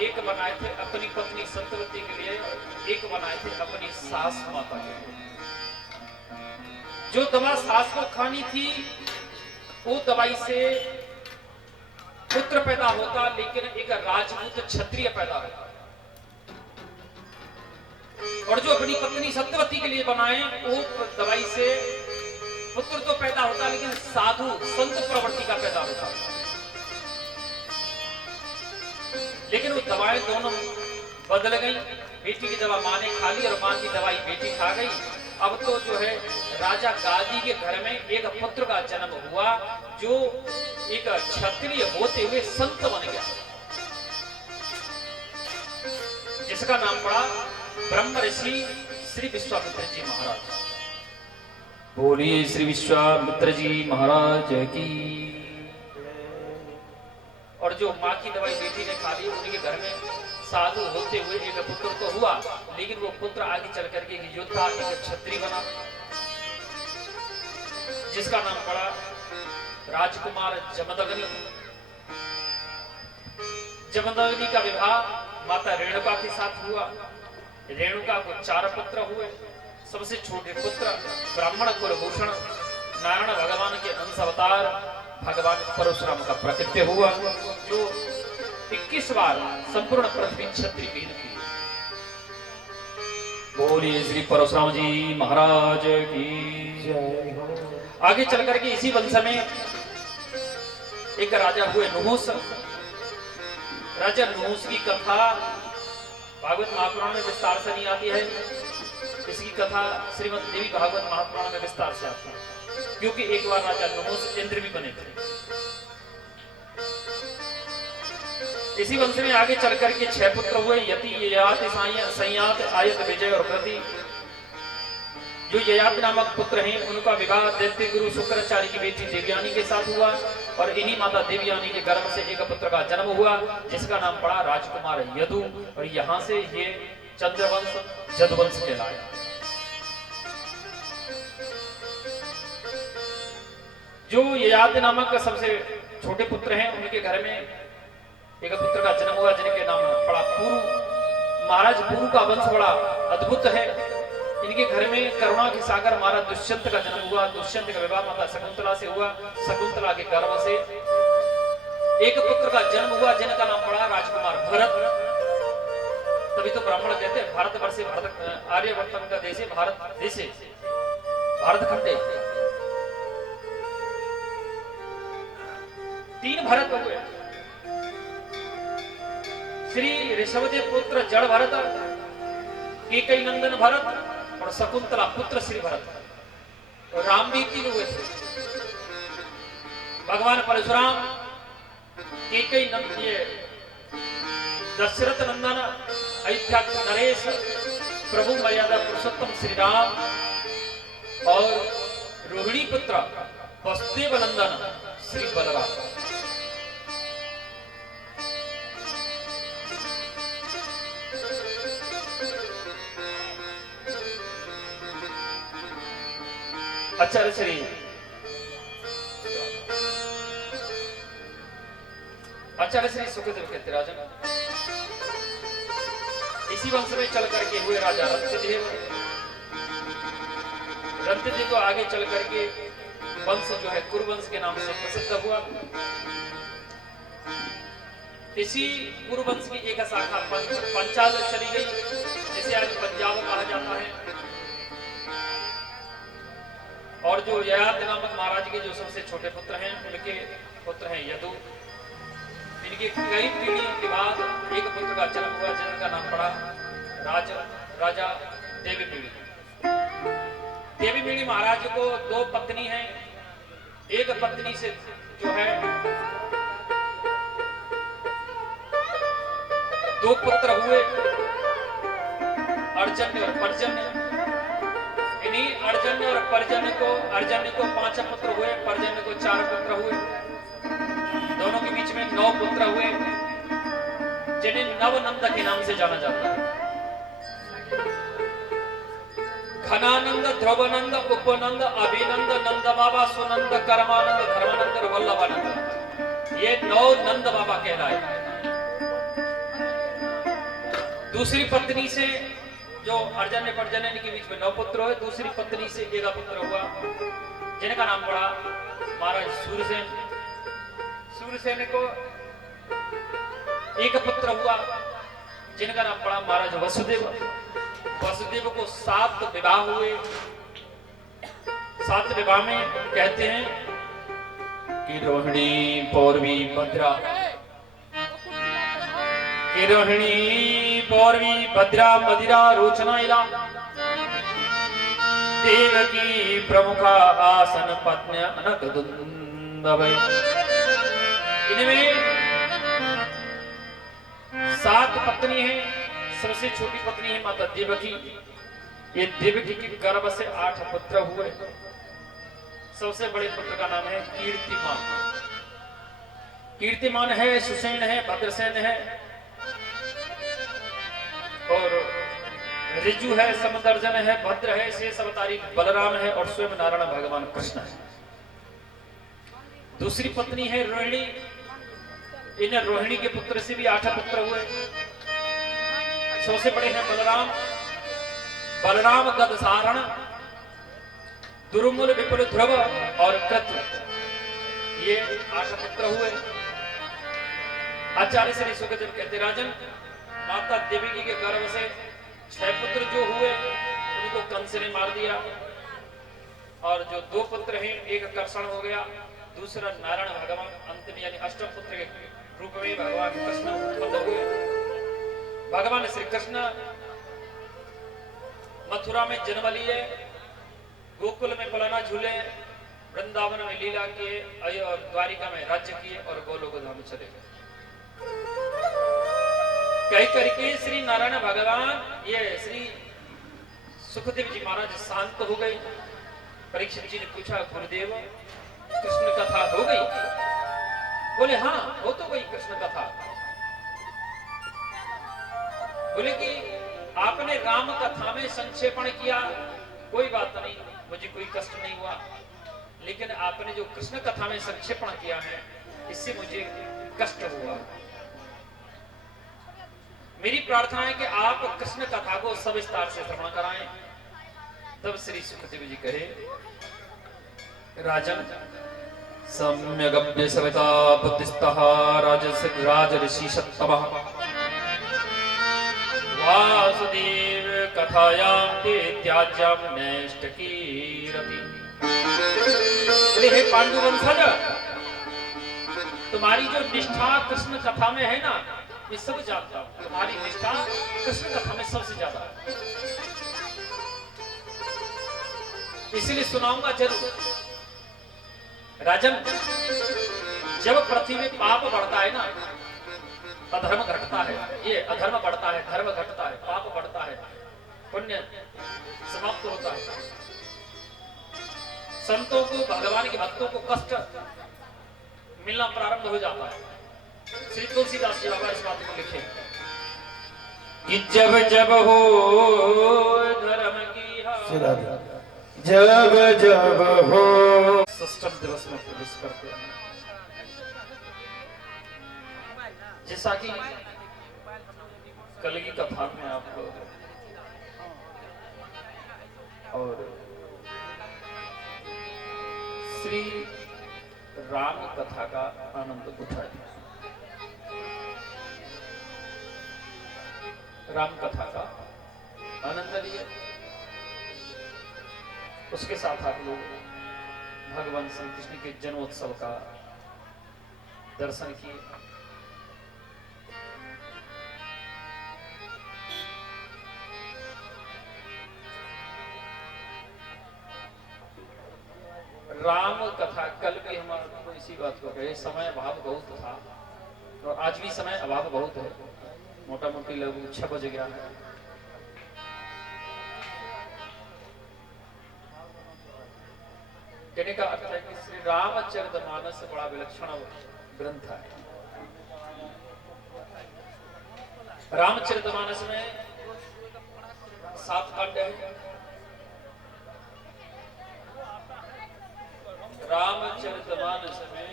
एक बनाए थे अपनी पत्नी सत्यवती के लिए, एक बनाए थे अपनी सास माता के लिए। जो दवा सास को खानी थी वो दवाई से पुत्र पैदा होता, लेकिन एक राजपूत क्षत्रिय पैदा होता। और जो अपनी पत्नी सत्यवती के लिए बनाए वो दवाई से पुत्र तो पैदा होता, लेकिन साधु संत प्रवृत्ति का पैदा होता। लेकिन वो दवाएं दोनों बदल गई। बेटी की दवा माँ ने खा ली और माँ की दवाई बेटी खा गई। अब तो जो है राजा गादी के घर में एक पुत्र का जन्म हुआ जो एक क्षत्रिय होते हुए संत बन गया, जिसका नाम पड़ा ब्रह्म ऋषि श्री विश्वामित्र जी महाराज। बोलिए श्री विश्वामित्र जी महाराज की। और जो माँ की दवाई बेटी ने खा ली, उनके घर में साधु होते हुए एक पुत्र तो हुआ, लेकिन वो पुत्र आगे चल करके एक योद्धा, एक क्षत्रिय बना, जिसका नाम पड़ा राजकुमार जमदग्नि। जमदग्नि का विवाह माता रेणुका के साथ हुआ। रेणुका को 4 पुत्र हुए। सबसे छोटे पुत्र ब्राह्मण कुलभूषण नारायण भगवान के अंश अवतार भगवान परशुराम का प्रकृत्य हुआ, जो 21 बार संपूर्ण पृथ्वी क्षत्रिय वेद की। बोलिए श्री परशुराम जी महाराज की जय हो। आगे चल करके इसी वंश में एक राजा हुए नुहूस। राजा नुहूस की कथा भागवत महापुराण में विस्तार से नहीं आती है। इसकी कथा श्रीमद् देवी भागवत महापुराण में विस्तार से आती है, क्योंकि एक बार राजा नुहूस इंद्र भी बने थे। इसी वंश में आगे चल करके 6 पुत्र हुए। यति, ययाति, संयात, आयत, विजय और कृति। जो ययाति नामक पुत्र हैं उनका विवाह दैत्य गुरु शुक्राचार्य की बेटी देवयानी के साथ हुआ, और इन्हीं माता देवयानी के गर्भ से एक पुत्र का जन्म हुआ, जिसका नाम पड़ा राजकुमार यदु। और यहाँ से ये चंद्रवंश जदवंश कहलाया। जो ययाति नामक सबसे छोटे पुत्र हैं उनके घर में एक पुत्र का जन्म हुआ, जिनके नाम पड़ा पुरु। महाराज पुरु का वंश बड़ा अद्भुत है। इनके घर में करुणा के सागर महाराज दुष्यंत का जन्म हुआ। दुष्यंत का विवाह माता शकुंतला से हुआ। शकुंतला के गर्भ से एक पुत्र का जन्म हुआ, जिनका नाम पड़ा राजकुमार भरत। तभी तो ब्राह्मण कहते हैं भारतवर्ष से भारत आर्यवर्तन का देश है, भारत देश है, भारत खंड है। 3 भरत हुए। श्री ऋषभदेव पुत्र जड़ भरत, केकई नंदन भरत और शकुंतला पुत्र श्री भरत। और राम भी 3 हुए थे। भगवान परशुराम, केकई नंदन, दशरथ नंदन, अयोध्या नरेश, प्रभु मर्यादा पुरुषोत्तम श्री राम, और रोहिणी पुत्र वसुदेव नंदन श्री बलराम। आचार्य श्री सुखदेव कहते राजन, इसी वंश में चल करके हुए राजा रंतिदेव। रंतिदेव तो आगे चल करके वंश जो है कुरुवंश के नाम से प्रसिद्ध हुआ। इसी कुरुवंश की एक शाखा पंचाल चली गई, जिसे आज पंजाब कहा जाता है। और जो ययाति नामक महाराज के जो सबसे छोटे पुत्र हैं उनके पुत्र हैं यदु। इनकी कई पीढ़ियों के बाद एक पुत्र का जन्म हुआ, जिनका नाम पड़ा राजा देवी पीढ़ी। देवी पीढ़ी महाराज को 2 पत्नी हैं। एक पत्नी से जो है 2 पुत्र हुए, अर्जन्य और पर्जन्य। इन्हीं अर्जन्य और पर्जन्य को 5 पुत्र हुए, पर्जन्य को 4 पुत्र हुए। दोनों के बीच में 9 पुत्र हुए, जिन्हें नवनंद के नाम से जाना जाता है। घनानंद, ध्रुवानंद, उपनंद, अभिनंद, नंद बाबा, सुनंद, कर्मानंद, धर्मानंद और वल्लभानंद, ये 9 नंद बाबा कहलाए। दूसरी पत्नी से जो अर्जन पर्जन इनके बीच में 9 पुत्र हुए, दूसरी पत्नी से 1 पुत्र हुआ जिनका नाम पड़ा महाराज सूरसेन। सूरसेन को 1 पुत्र हुआ जिनका नाम पड़ा महाराज वसुदेव। वसुदेव को 7 विवाह हुए। 7 विवाह में कहते हैं कि रोहिणी पौरवी भद्रा, कि रोहिणी पौरवी भद्रा मदिरा रोचना इला देवकी प्रमुखा आसन पत्न्य अनक दुंदभय। इनमें 7 पत्नी है। सबसे छोटी पत्नी है माता देवकी। ये देवकी के गर्भ से 8 पुत्र हुए। सबसे बड़े पुत्र का नाम है कीर्तिमान। कीर्तिमान है, सुसेन है, भद्रसेन है और ऋजु है, समदर्जन है, भद्र है, शेष अवतारी बलराम है और स्वयं नारायण भगवान कृष्ण है। दूसरी पत्नी है रोहिणी। इन रोहिणी के पुत्र से भी 8 पुत्र हुए। सबसे बड़े हैं बलराम। बलराम गदसारण, दुर्मुल, विपुल, ध्रुव और कृत, ये 8 पुत्र हुए। आचार्य श्री सुखदेव कहते राजन, माता देवकी के गर्भ से 6 पुत्र जो हुए उनको कंस ने मार दिया और जो 2 पुत्र हैं, एक कर्षण हो गया, दूसरा नारायण भगवान अंत में यानी अष्टम पुत्र के रूप में भगवान कृष्ण उत्पन्न हुए। भगवान श्री कृष्ण मथुरा में जन्म लिए, गोकुल में पलना झूले, वृंदावन में लीला किए और द्वारिका में राज्य किए और गोलोक धाम चले गए। कई करके श्री नारायण भगवान ये श्री सुखदेव जी महाराज शांत हो गए। परीक्षित जी ने पूछा गुरुदेव कृष्ण कथा हो गई? बोले हाँ हो तो गई कृष्ण कथा। बोले कि आपने राम कथा में संक्षेपण किया, कोई बात नहीं, मुझे कोई कष्ट नहीं हुआ, लेकिन आपने जो कृष्ण कथा में संक्षेपण किया है इससे मुझे कष्ट हुआ। मेरी प्रार्थना है कि आप कृष्ण कथा को सविस्तार से श्रवण कराएं। तब श्री सुखदेव जी कहे राजन, सम्यगभ्य सविता बुद्धिस्तः राजऋषि सत्तमः वासुदेव कथायां ते त्याज्यं नैष्ठकीरति। हे पांडु वंशज, तुम्हारी जो निष्ठा कृष्ण कथा में है ना, मैं सब जानता हूं। तुम्हारी निष्ठा कृष्ण कथा में सबसे ज्यादा है, इसलिए सुनाऊंगा जरूर। राजन, जब पृथ्वी में पाप बढ़ता है ना, अधर्म घटता है, ये अधर्म बढ़ता है, धर्म घटता है, पाप बढ़ता है, पुण्य समाप्त होता है। संतों को, भगवान के भक्तों को कष्ट मिलना प्रारंभ हो जाता है। श्री तुलसीदास जी बाबा इस बात को लिखे कि जब जब हो धर्म की जब जब हो। षष्ठम दिवस में प्रवेश करते हैं, जैसा कि कल की कथा में आप और श्री राम कथा का आनंद उठाए। राम कथा का आनंद लिए, उसके साथ आप लोग भगवान श्री कृष्ण के जन्मोत्सव का दर्शन किए। राम कथा कल भी हमारे को इसी बात को कहे, समय अभाव बहुत था और आज भी समय अभाव बहुत है। मोटा मोटी लगभग 6 बज गया है। कहने का अर्थ है कि श्री रामचरितमानस बड़ा विलक्षण ग्रंथ है। रामचरितमानस में 7 खंड है। रामचरितमानस में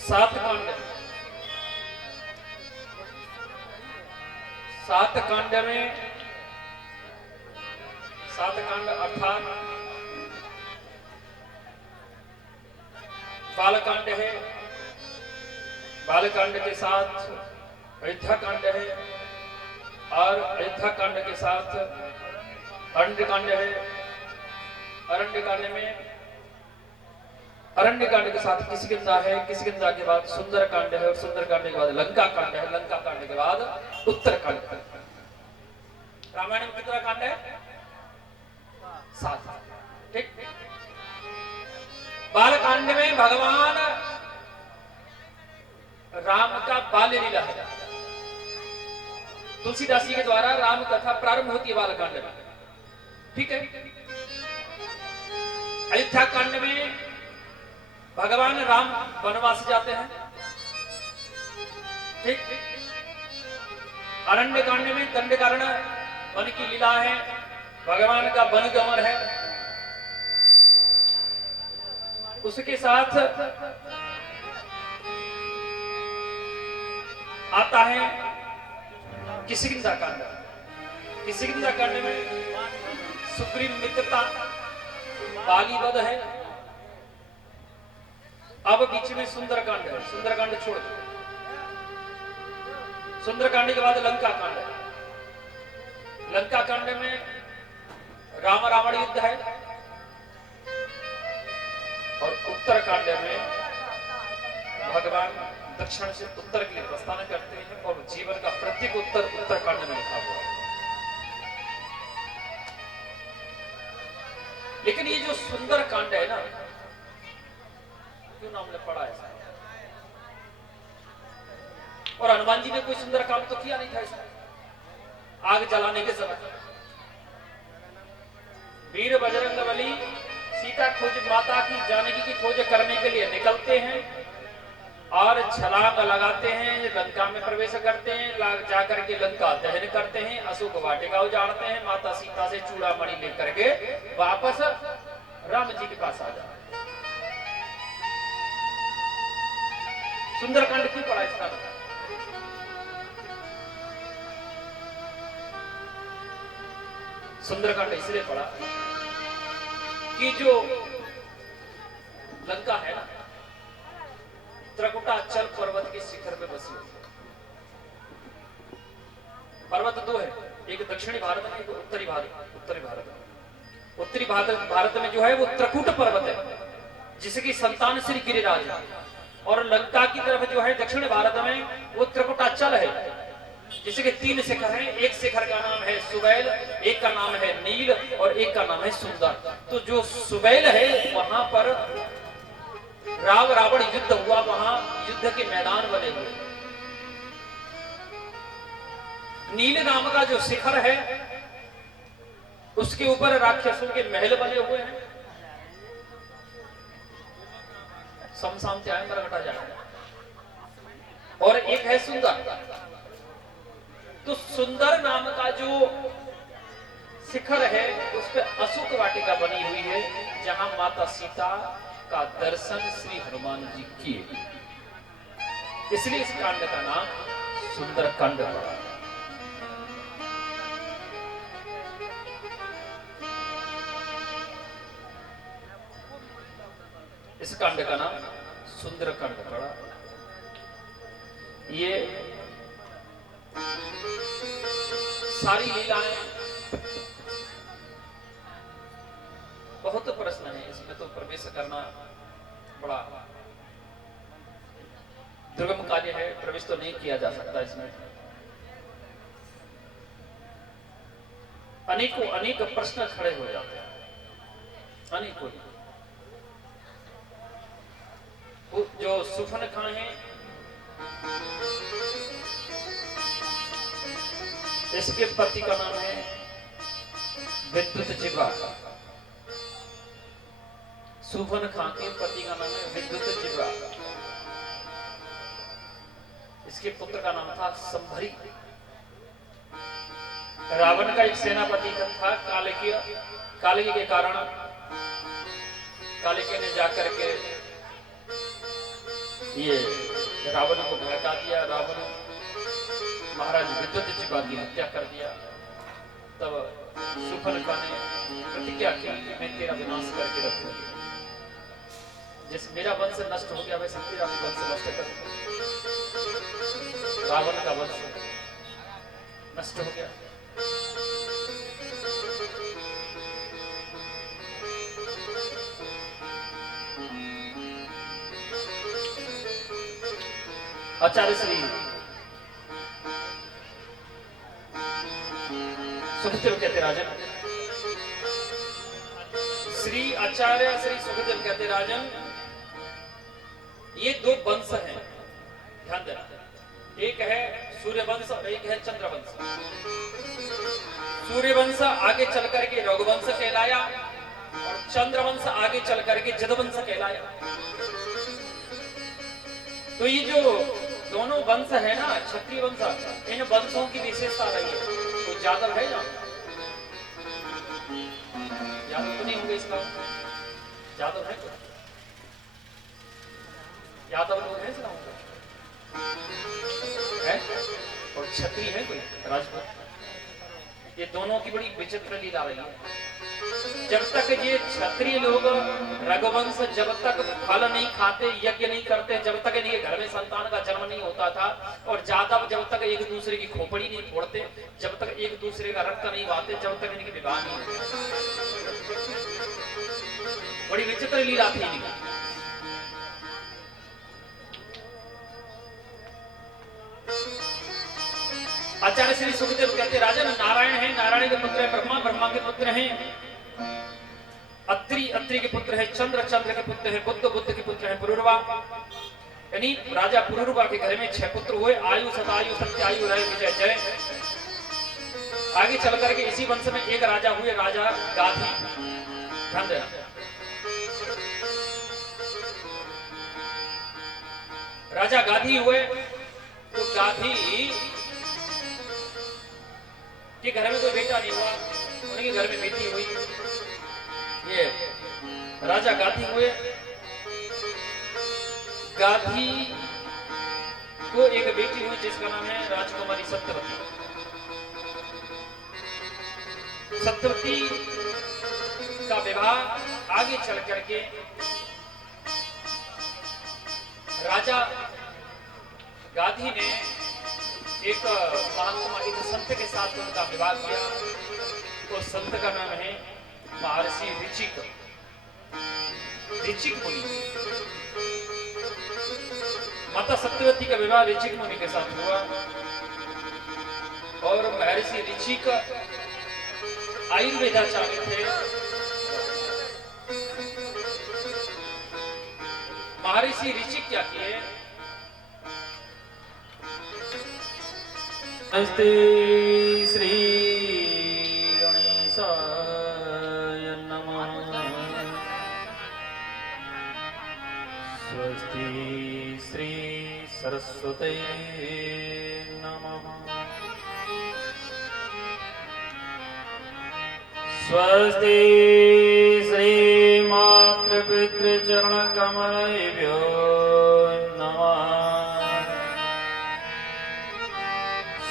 सात कांड, सात कांड में, सात कांड अर्थात बालकांड है, बालकांड के साथ अयोध्या कांड है, और अयोध्या कांड के साथ अरण्य कांड है। अरण्य कांड में, अरण्य कांड के साथ किष्किंधा है, किष्किंधा के बाद सुंदर कांड है, और सुंदर कांड के बाद लंका कांड है, लंका कांड के बाद उत्तर कांड है। रामायण में कितना कांड है? 7। ठीक। बाल कांड में भगवान राम का बाल्य लीला है। तुलसीदास जी के द्वारा राम कथा प्रारंभ होती है बाल कांड में। ठीक है। अयोध्या कांड में भगवान राम वनवास जाते हैं। ठीक। अरण्य कांड में दंडकारण्य वन की लीला है, भगवान का वन गमन है। उसके साथ आता है किष्किंधा कांड। किष्किंधा कांड में सुग्रीव मित्रता, बाली वध है। अब बीच में सुंदरकांड है, सुंदरकांड छोड़ दो। सुंदरकांड के बाद लंका कांड है। लंका कांड में राम रावण युद्ध है, और उत्तर कांड में भगवान दक्षिण से उत्तर के लिए प्रस्थान करते हैं, और जीवन का प्रत्येक उत्तर उत्तर कांड में लिखा हुआ है। लेकिन ये जो सुंदर कांड है ना, क्यों नाम ने पढ़ा है? और हनुमान जी ने कोई सुंदर काम तो किया नहीं था इसमें। आग जलाने के समय वीर बजरंगबली सीता खोज, माता की जानकी की खोज करने के लिए निकलते हैं, और छलांग लगाते हैं, लंका में प्रवेश करते हैं, जाकर के लंका दहन करते हैं, अशोक वाटिका उजाड़ते हैं, माता सीता से चूड़ामणि लेकर के वापस राम जी के पास आ जाते हैं। सुंदरकांड क्यों पढ़ा इसका? सुंदरकांड इसलिए पढ़ा कि जो लंका है ना, त्रिकुटाचल पर्वत के शिखर पे बसी हुई है। पर्वत दो है, एक दक्षिणी भारत में, एक उत्तरी भारत। उत्तरी भारत में, उत्तरी भारत में जो है वो त्रिकुट पर्वत है, जिसकी संतान श्री गिरिराज है। और लंका की तरफ जो है दक्षिण भारत में वो त्रिकुटाचल है, जिसके 3 शिखर हैं। एक शिखर का नाम है सुबैल, एक का नाम है नील, और एक का नाम है सुंदर। तो जो सुबैल है वहां पर राम रावण युद्ध हुआ, वहां युद्ध के मैदान बने हुए। नील नाम का जो शिखर है उसके ऊपर राक्षसों के महल बने हुए हैं। समसाम चाहे मरघटा जाए। और एक है सुंदर। तो सुंदर नाम का जो शिखर है उस पर अशोक वाटिका बनी हुई है, जहां माता सीता का दर्शन श्री हनुमान जी किए। इसलिए इस कांड का नाम सुंदर कांड पड़ा। इस कांड का नाम सुंदर कांड पड़ा। ये सारी लीलाएं, बहुत प्रश्न है इसमें, तो प्रवेश करना बड़ा दुर्गम कार्य है, प्रवेश तो नहीं किया जा सकता इसमें। अनेकों अनेक प्रश्न खड़े हो जाते हैं, अनेकों। जो सुफन खां है, इसके पति का नाम है विद्युत जिवा। सुफन खां के पति का नाम है विद्युत जिवा। इसके पुत्र का नाम था संभरी। रावण का एक सेनापति था कालिकी। कालिकी के कारण कालिकी ने जाकर के ये रावण को भड़का दिया। रावण महाराज विद्युत की हत्या कर दिया। तब शूर्पणखा ने प्रतिज्ञा की कि मैं तेरा विनाश करके रखूंगी। जिस मेरा वंश नष्ट हो गया वैसे तेरा वंश नष्ट करूंगा। रावण का वंश नष्ट हो गया। आचार्य श्री सुखदेव कहते राजन, श्री आचार्य श्री सुखदेव कहते राजन, ये दो वंश हैं, ध्यान देना। एक है सूर्यवंश और एक है चंद्रवंश। सूर्यवंश आगे चल करके रघुवंश कहलाया और चंद्रवंश आगे चल करके जदवंश कहलाया। तो ये जो दोनों वंश है ना, क्षत्रिय वंश, इन वंशों की विशेषता रही है। तो यादव है ना, यादव तो नहीं होंगे इसका, यादव है क्या? यादव लोग हैं इसका है? और क्षत्रिय है कोई राजपूत? ये दोनों की बड़ी विचित्र लीला रही है। जब तक ये क्षत्रिय लोग रघुवंश जब तक फल नहीं खाते, यज्ञ नहीं करते, जब तक इनके घर में संतान का जन्म नहीं होता था, और जादव जब तक एक दूसरे की खोपड़ी नहीं फोड़ते, जब तक एक दूसरे का रक्त नहीं बहाते, जब तक इनके विवाह नहीं होते। बड़ी विचित्र लीला थी इनकी। आचार्य श्री सुखदेव कहते राजन, नारायण है, नारायण के पुत्र है ब्रह्मा, ब्रह्मा के पुत्र हैं अत्रि, अत्रि के पुत्र है चंद्र, चंद्र के पुत्र है बुद्ध, बुद्ध के पुत्र है पुरुरवा। यानी राजा पुरुरवा के घर में 6 पुत्र हुए। आयु सतायु सत्यायु रहे विजय जय। आगे चल करके इसी वंश में एक राजा हुए, राजा गाधी। ध्यान देना, राजा गाधी हुए। तो गाधी के घर में कोई बेटा नहीं हुआ, उनके घर में बेटी हुई। ये राजा गाधी हुए। गाधी को एक बेटी हुई जिसका नाम है राजकुमारी सत्यवती। सत्यवती का विवाह आगे चल करके राजा गाधी ने एक महात्मा, एक संत के साथ उनका विवाह किया। उस संत का नाम है महर्षि ऋचिक, ऋचिक मुनि। माता सत्यवती का विवाह ऋचिक मुनि के साथ हुआ और महर्षि ऋचिक आयुर्वेदाचार्य थे। महर्षि ऋचिक क्या किए? नमस्ते श्री गणेशाय नमः। स्वस्ति श्री सरस्वती नमः। स्वस्ति श्री मातृपितृचरण कमलेभ्यो नमः।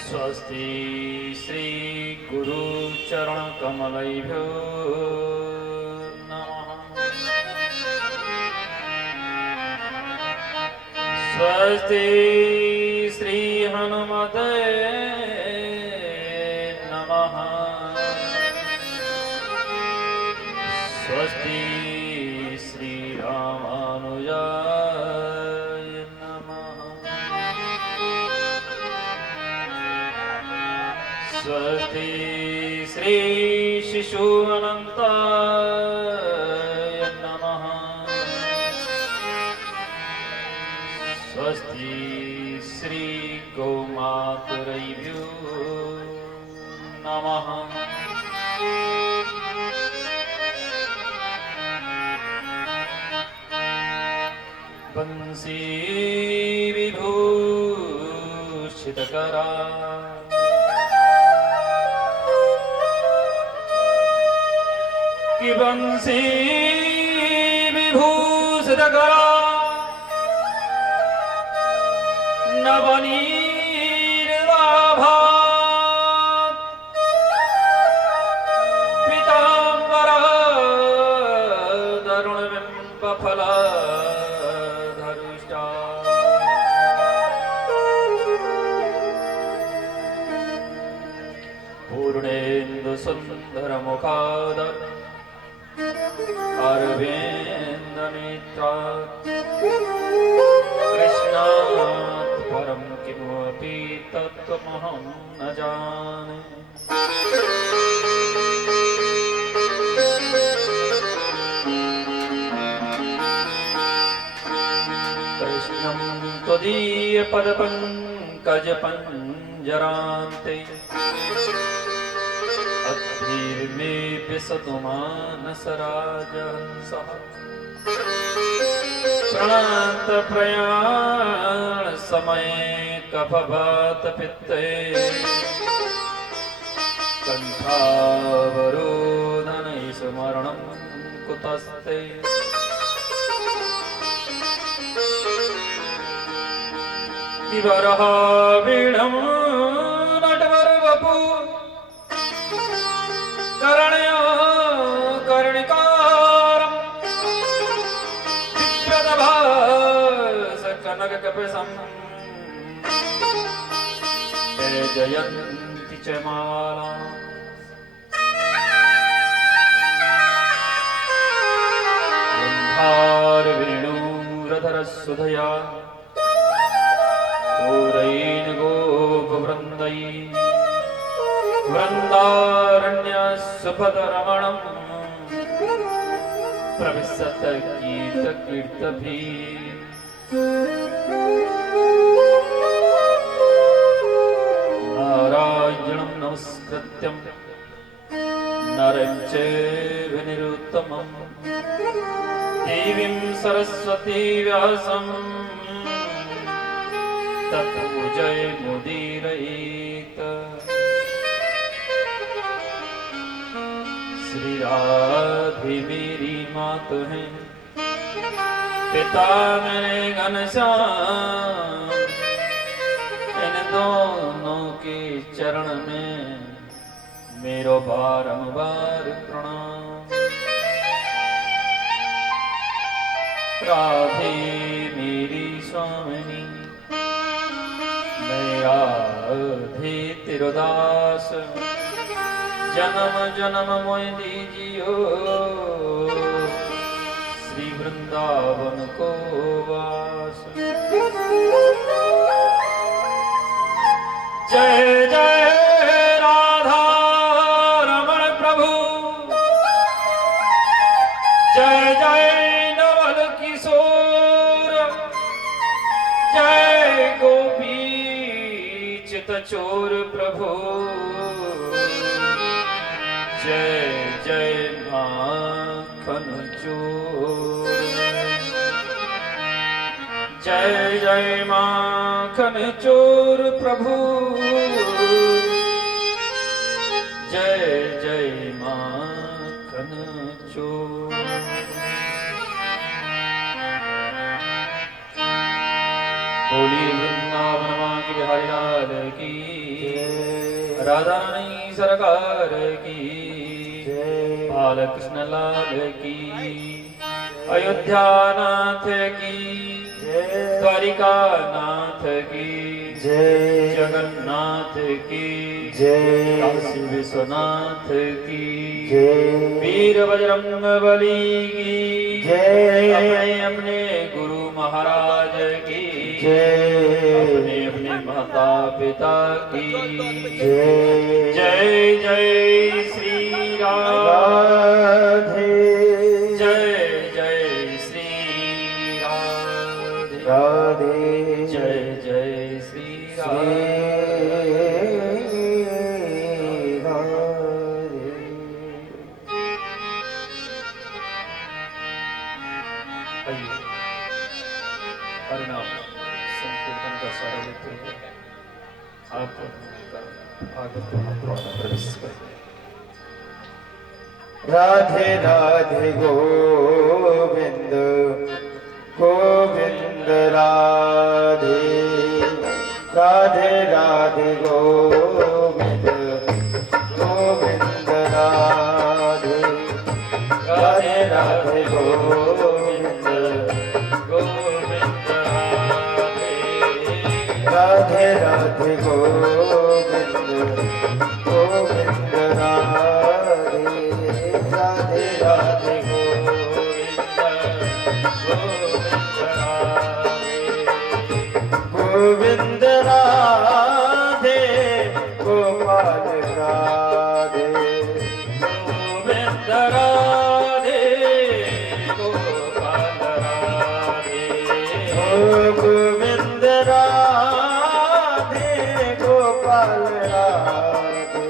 स्वस्ति श्री गुरु चरण कमलेभ्यो नमः। स्वस्ति श्री हनुमते नमः। स्वस्ति श्री रामानुजाय नमः। स्वस्ति श्री शिशु अनंताय नमः। स्वस्ति श्री गौमातरेभ्यो नमः। बंसी विभूषितकरा कि बंसी विभूषितकरा नवनीर्लाभा पीताम्बर दरुणबिम्बफला धरुष्टा पूर्णेन्दु सुन्दरमुखाद अरविन्दनेत्रा कृष्णात् परं किमपि तत्त्वमहं न जाने कृष्णं त्वदीयपदपङ्कजपञ्जरान्ते अद्भिर्मे विशतु मानसराजः सः प्रयाण समये कफवात पित्ते कंठावरोधनै स्मरणं कुतस्ते विवरः वीणं नटवर वपु करणयो कर्णिकारम् विप्रदभास कनककपिशम् जयन्ति च माला गन्धारवेणुरधरसुधया पूरैन गोपवृन्दै वृन्दारण्यसुपदरमणम् प्रविशत कीर्तकीर्तभिः नारायणं नमस्कृत्यं नरं चैव नरोत्तमं देवीं सरस्वती व्यासं ततो जयमुदीरयेत् श्री राधे मेरी मात है पिता मेरे घनश्याम इन दोनों के चरण में मेरो बारंबार प्रणाम राधे मेरी स्वामिनी मैं राधे तिरुदास जन्म जन्म मोय दीजियो श्री वृंदावन को वास जय जय राधा रमण प्रभु जय जय नवल किशोर जय गोपी चित चोर प्रभु जय जय माखन चोर जय जय माखन चोर प्रभु जय जय माखन चोर बोली वृंदावन माँ की बिहारी लाल की राधा रानी सरकार की बाल कृष्ण लाल की अयोध्या नाथ की द्वारिका नाथ की जगन्नाथ की काशी विश्वनाथ की वीर बजरंग बली की अपने अपने गुरु महाराज की अपने अपने माता पिता की जय जय श्री राधे जय जय श्री राधे जय जय श्री राधे हरिनाम संकीर्तन का सारा लेते हुए आप प्रवेश करें। राधे राधे गोविंद गोविंद राधे राधे गोविंद गोविंद राधे राधे गोविंद गोविंद राधे राधे राधे गोविंद राधे गोपाल राधे गोविंद राधे गोपाल राधे गोविंद राधे गोपाल राधे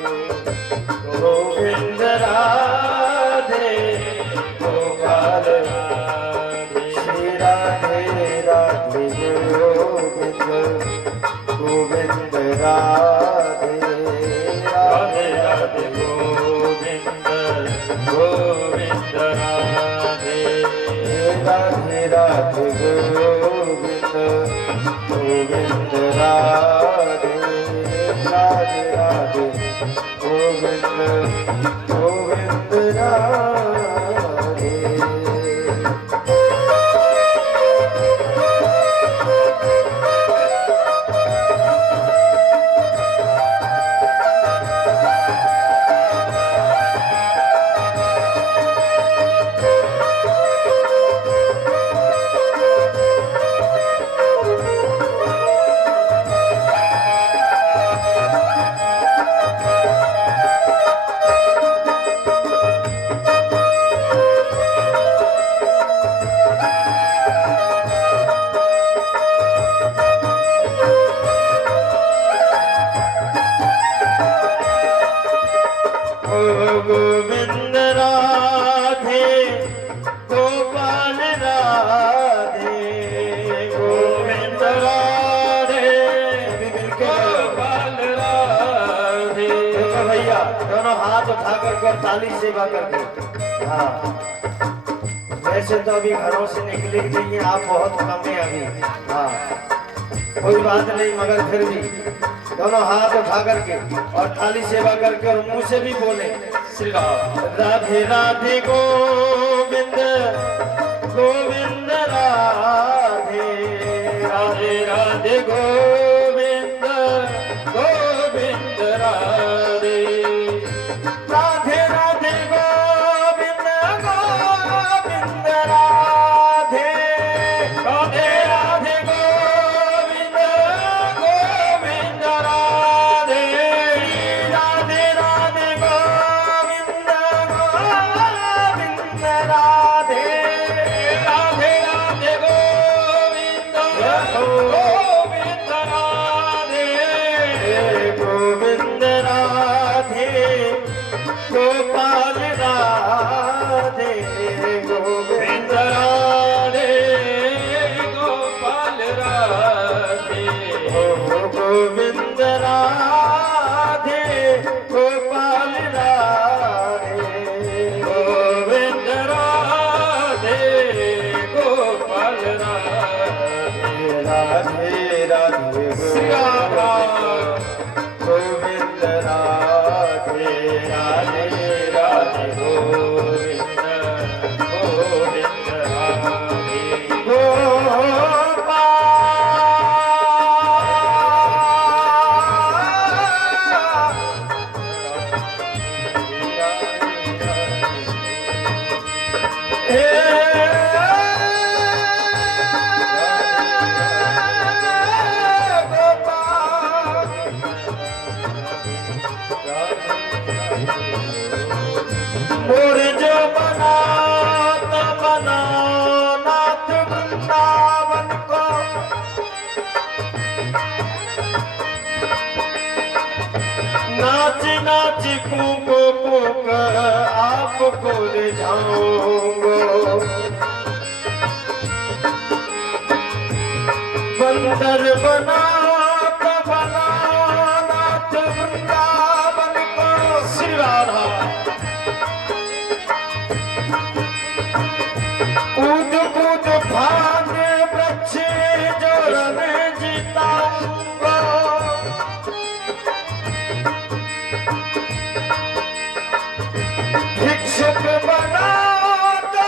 गोविंद राधे गोपाल राधे श्री राधे राधे गोविंद गोविंद राधे राधे राधे गोविंद गोविंद राधे राधे राधे गोविंद गोविंद राधे राधे राधे गोविंद गोविंद राधे गोविंद राधे गोपाल राधे गोविंद राधे गोपाल राधे देखो भैया दोनों हाथ उठा करके और ताली सेवा करके हाँ वैसे तो अभी घरों से निकले ही नहीं है आप बहुत कम है अभी हाँ कोई बात नहीं मगर फिर भी दोनों हाथ उठा करके और थाली सेवा करके और मुंह से भी बोले श्री राम राधे राधे गोविंद गोविंद राधे राधे राधे गोविंद गोविंद राधे राधे राधे गोविंद गोविंद राधे राधे राधे गोविंद गोविंद राधे राधे राधे गोविंद गोविंद राधे राधे राधे गोविंद गोविंद राधे गोविंद राधे गोपाल राधे गोविंद राधे गोपाल राधे गोविंद राधे गोपाल राधे गोविंद राधे गोपाल राधे राधे राधे श्री राम गोविंद राधे राधे राधे गोविंद गोविंद राधे मोर जो बना तो बना नाथ वृंदावन को नाच नाच कूक कूक आपको ले जाऊंगो बंदर बना तो बना नाथ वृंदावन को श्री राधा कूद कूद भाग वृक्ष जो रन जीताऊंगा भिक्षुक बना दो